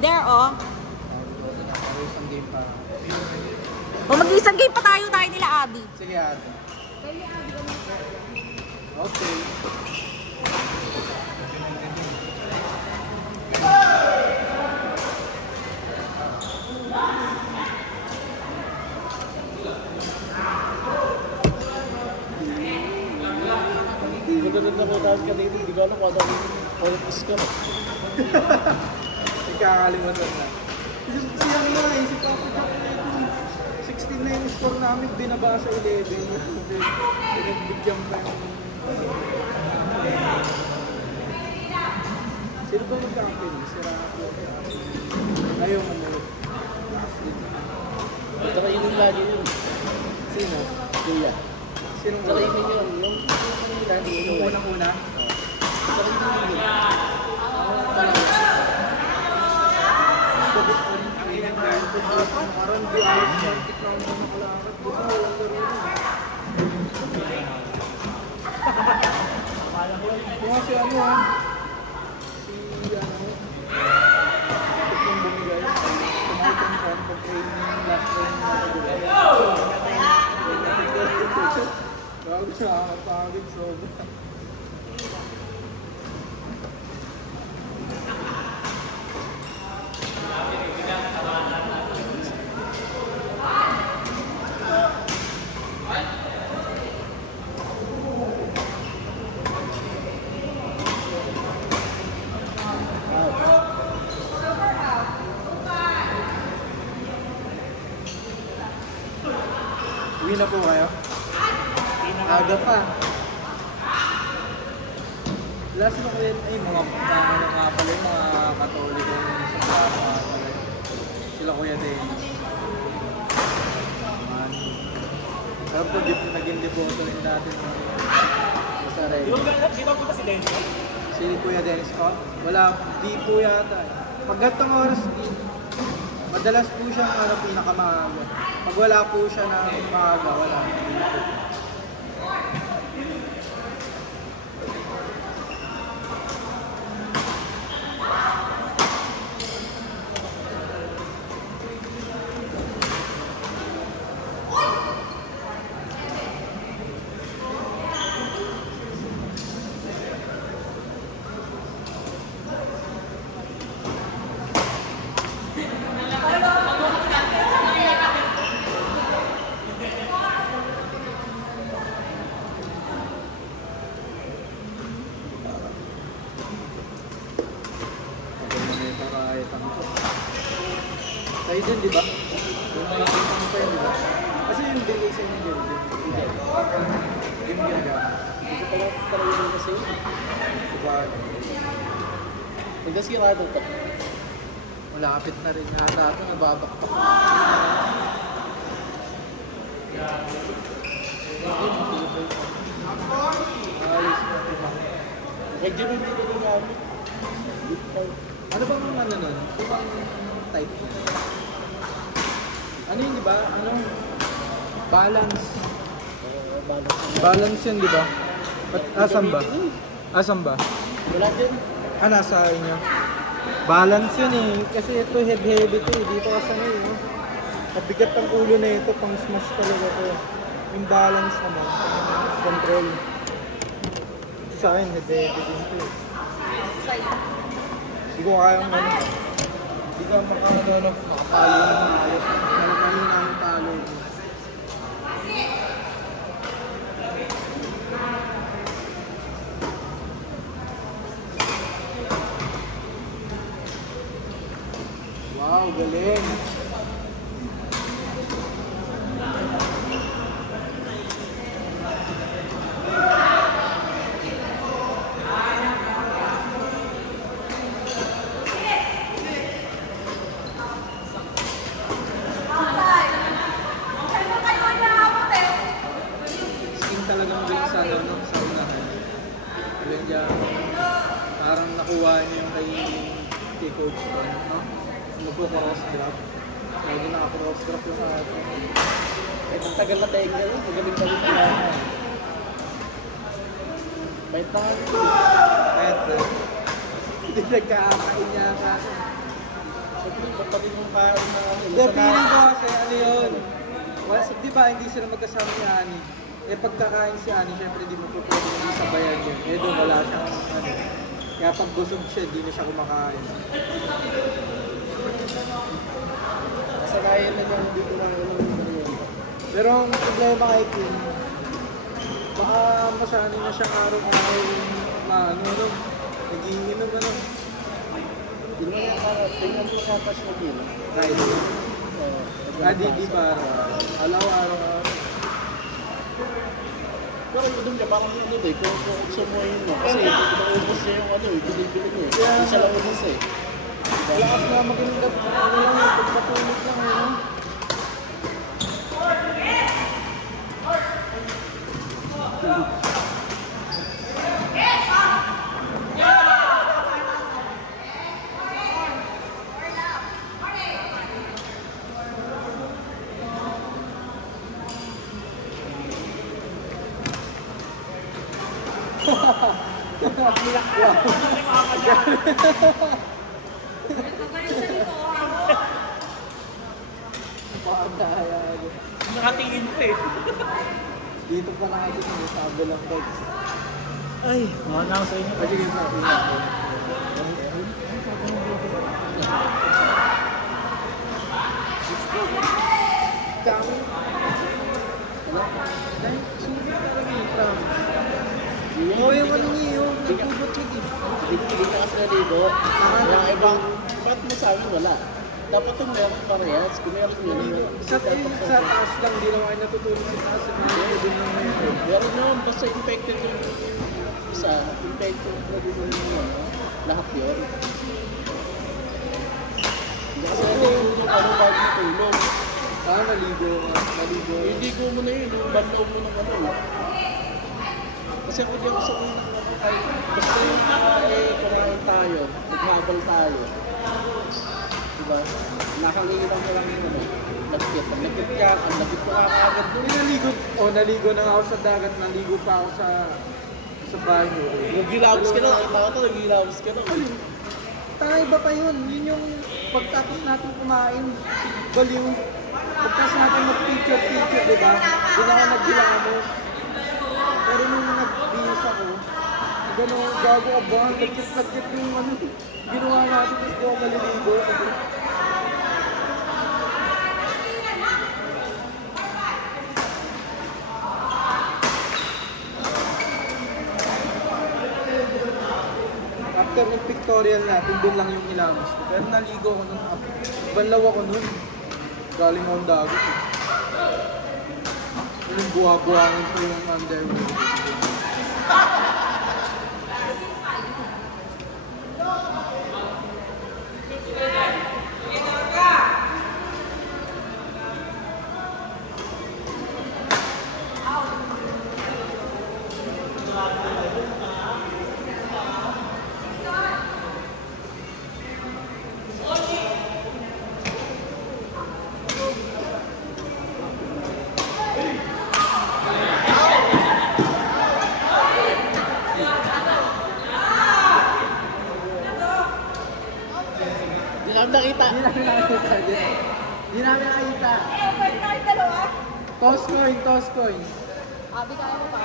There, oh. Isang game pa. O mag-isang game pa tayo nila, Abby. Sige, ate. Okay. Magandang na ko dahil kanina, hindi ko alam kung ano yung score. Ikakalimutan na. Siyang na eh, si Papa Jack na ito. 16 na yung score namin, binaba sa 11. Pinagbigyan pa yung... Sino ba mag-camping? Si Rapo. Ayaw mo mo. Saka yun yung lagi yun. Sino? Kuya. Sino mo? Saka yun yun. Yung lagi yun. Yung unang-una? Saka yun yun. Parang di ayos kontik na ako nakalakad. Buto walang gano'n. Kung kasi ano ha, si ano, ito yung bumigay, tumaitang siya pag-training, last training na pag-training. Bago siya nakakapagod sobra. Uwi na po kayo? Aga pa. Last na ko yun, ay mga pala yung mga Katoliko sa Plaza. Sila Kuya Dennis. Pero po, naging deboto rin natin sa Red. Di ba punta si Dennis? Si Kuya Dennis ko? Wala, di po yata. Pag gatong oras, madalas po siyang pinakamaaga. Pag wala po siya na maaga, wala. Sa'yo din, di ba? Yung nakakita mo pa yun, di ba? Kasi yung bigay sa inyo din. Yung ginagawa. Hindi ko pala yun kasi yun. Diba? Nagkasirado ka. Malapit na rin yata ito, nababakpak. Ayos na ito. Medyo hindi ko rin gamit. Ano bang ano nun? Ano bang type niya? Ano yun, di ba? Ano? Balance. Balance yun, di ba? Asan ba? Asan ba? Wala din. Ah, nasa inyo. Balance yun eh. Kasi ito heavy to eh. Dito kasi na eh. Kabigat ang ulo na ito. Pang smash talaga to. Yung balance naman. Control. Ito sa akin, heavy din to eh. Hindi ko kayang ano. Hindi ko makakano makapalo ng ayos. Malapahina yung talo. Wow, galing! Talagang galing sa ano, sa unahan. Galing niya, parang nakuha niya yung kay coach ko, no? Magpo-cross drop. Lagi naka-cross drop ko sa atin. Eh, ang tagal na tayo ngayon. Magaling-galing na lang. Bait na nga. Eto. Hindi nagkakain niya ka. iba pa din yung kain na ano. Hindi, feeling ko kasi ano yun. Well, di ba hindi sila magkasama ni Ani? Eh pagkakain si Ani, syempre di mo po pwede yung sabayan yun. Eh doon wala siyang ano. Kaya pag busog siya, di na siya kumakain. Kasanayan na niya hindi ko lang yun. Pero ang problema kay Kim, baka masanay na siyang araw-araw ano, nagiinom ano. Hindi mo yan tingnan mo kapas mo din. Kahit di ba araw-araw. Pero doon niya, parang ano eh, kung sumuhin mo. Kasi naubos niya yung ano eh, binibili niya eh. Hindi siya lang ubos eh. Lakas na maganda, ano lang yung pagpatulog lang ano. Nakatingin ko eh. Dito pa na kasi sa sabi lang ko. Ay, mga na ako sa inyo. Sige pa. Kami. Dahil sulit talaga yung pram. Oo, yung ano niya yung nagbugot lagi. Hindi ka kasi naligo. Yung ibang, ba't mo sa amin wala? Dapat yung meron parehas. Kung meron yun. Sa taas lang, di lang kayo natutulog sa taas. Sa mga din lang meron. Meron yun, basta infected yung isa. Infected na din yung lahat yun. Hindi kasi naligo yung ano bago matulog. Naligo. Naligo mo na yun, yung bandaw mo ng ano. Kasi ako diyan gusto ko yung ano kahit gusto yung kumain tayo, maghabal tayo. Diba? Nakalingilang mo lang yung ano, lagkit. Pag lagkit ka, ang lagkit ko kakagad doon. Naligo na ako sa dagat, naligo pa ako sa bahay. Nagilawis ka na, nakita ko ito, nagilawis ka na. Tanga, iba pa yun. Yun yung pagtapos natin kumain, baliw. Pagtapos natin mag-picture, diba? Doon ako nagilamos. Pero nung nagbihis ako, gano'n, gago ka ba? Lagkit yung ano, ginawa natin, tapos di ako maliligo. After ng pictorial natin, doon lang yung ilamos ko. Pero naligo ako nun, banlaw ako nun. Galing akong dagat. Yung buha-buhangin ko yung underwear. Nakita. Hindi namin nakita. Pwede tayo dalawa? Toss coin. Abi, kaya mo pa.